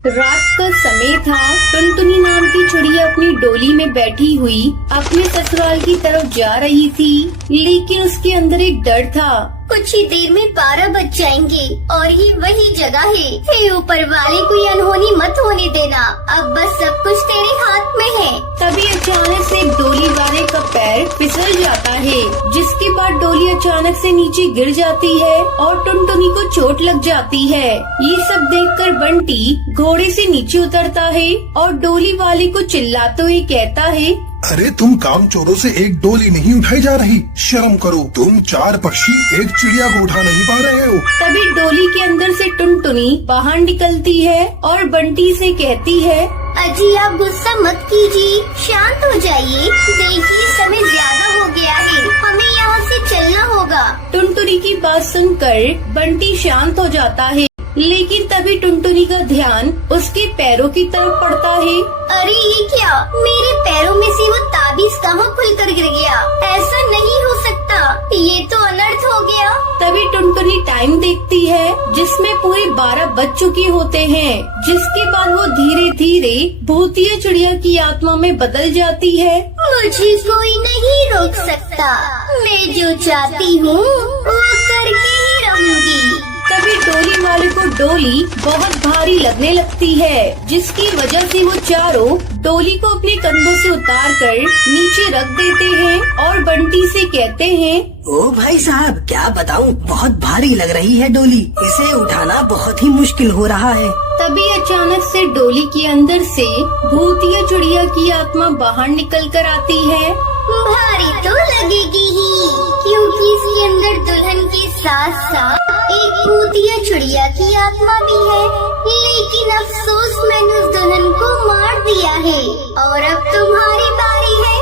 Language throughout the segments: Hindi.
रात का समय था। टुनटुनी नाम की चिड़िया अपनी डोली में बैठी हुई अपने ससुराल की तरफ जा रही थी, लेकिन उसके अंदर एक डर था। कुछ ही देर में 12 बज जाएंगे और ये वही जगह है। हे ऊपर वाले, कोई अनहोनी मत होने देना। अब बस सब कुछ तेरे हाथ में है। तभी अचानक से एक डोली वाले का पैर फिसल जाता है, जिसके बाद डोली अचानक से नीचे गिर जाती है और टुनटुनी को चोट लग जाती है। ये सब देखकर बंटी घोड़े से नीचे उतरता है और डोली वाले को चिल्लाते हुए कहता है, अरे तुम कामचोरों से एक डोली नहीं उठाई जा रही, शर्म करो। तुम 4 पक्षी एक चिड़िया को उठा नहीं पा रहे हो। तभी डोली के अंदर से टुनटुनी बाहर निकलती है और बंटी से कहती है, अजी आप गुस्सा मत कीजिए, शांत हो जाइए। देखिए समय ज्यादा हो गया है, हमें यहाँ से चलना होगा। टुनटुनी की बात सुनकर बंटी शांत हो जाता है, लेकिन तभी टुनटुनी का ध्यान उसके पैरों की तरफ पड़ता है। अरे ये क्या, मेरे पैरों में से वो ताबीज कहाँ खुलकर गिर गया? ऐसा नहीं हो सकता, ये तो अनर्थ हो गया। तभी टुनटुनी टाइम देखती है, जिसमें पूरे 12 बज चुके होते हैं, जिसके बाद वो धीरे धीरे भूतिया चिड़िया की आत्मा में बदल जाती है। मुझे कोई नहीं रोक सकता, मैं जो चाहती हूँ वो करके ही रहूंगी। तभी डोली वाले को डोली बहुत भारी लगने लगती है, जिसकी वजह से वो चारों डोली को अपने कंधों से उतारकर नीचे रख देते हैं और बंटी से कहते हैं, ओ भाई साहब, क्या बताऊं, बहुत भारी लग रही है डोली, इसे उठाना बहुत ही मुश्किल हो रहा है। तभी अचानक से डोली के अंदर से भूतिया चिड़िया की आत्मा बाहर निकल कर आती है। भारी तो लगेगी ही, क्योंकि इसके अंदर दुल्हन के साथ साथ एक भूतिया चिड़िया की आत्मा भी है। लेकिन अफसोस, मैंने उस दुल्हन को मार दिया है और अब तुम्हारी बारी है।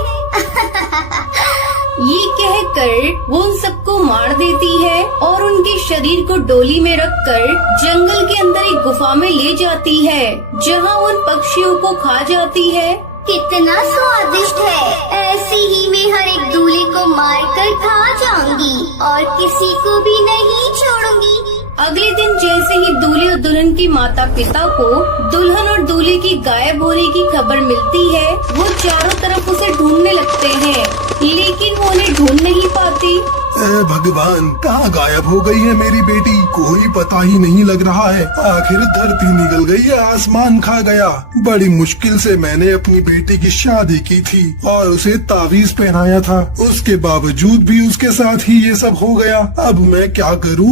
ये कहकर वो उन सबको मार देती है और उनके शरीर को डोली में रखकर जंगल के अंदर एक गुफा में ले जाती है, जहाँ उन पक्षियों को खा जाती है। कितना स्वादिष्ट है, ऐसे ही मैं हर एक दूल्हे को मार कर खा जाऊंगी और किसी को भी नहीं छोड़ूंगी। अगले दिन जैसे ही दूल्हे और दुल्हन की माता पिता को दुल्हन और दूल्हे की गायब होने की खबर मिलती है, वो चारों तरफ उसे ढूंढने लगते हैं, लेकिन वो उन्हें ढूंढ नहीं पाती। भगवान, कहाँ गायब हो गई है मेरी बेटी? कोई पता ही नहीं लग रहा है। आखिर धरती निकल गई या आसमान खा गया? बड़ी मुश्किल से मैंने अपनी बेटी की शादी की थी और उसे तावीज पहनाया था, उसके बावजूद भी उसके साथ ही ये सब हो गया। अब मैं क्या करूँ?